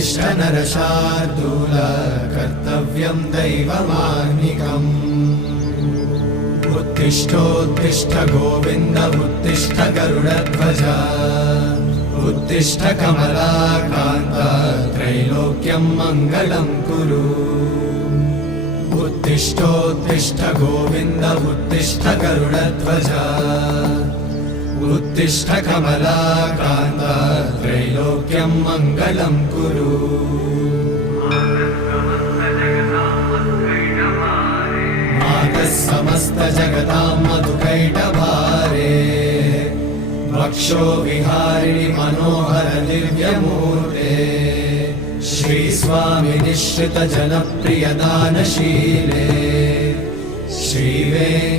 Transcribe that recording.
उत्तिष्ठ नरशार्दूल कर्तव्यं दैवमाह्निकम् उत्तिष्ठोत्तिष्ठ गोविन्द उत्तिष्ठ गरुडध्वज उत्तिष्ठ कमलाकान्त त्रैलोक्यं मङ्गलं कुरु उत्तिष्ठोत्तिष्ठ गोविन्द उत्तिष्ठ गरुडध्वज उत्तिष्ठ कमलाकान्त त्रैलोक्यं मङ्गलं कुरु मातः समस्त जगतां मधुकैटभारे वक्षो विहारिणि मनोहर दिव्यमूर्ते श्रीस्वामि निश्रित जनप्रिय दानशीले श्रीवे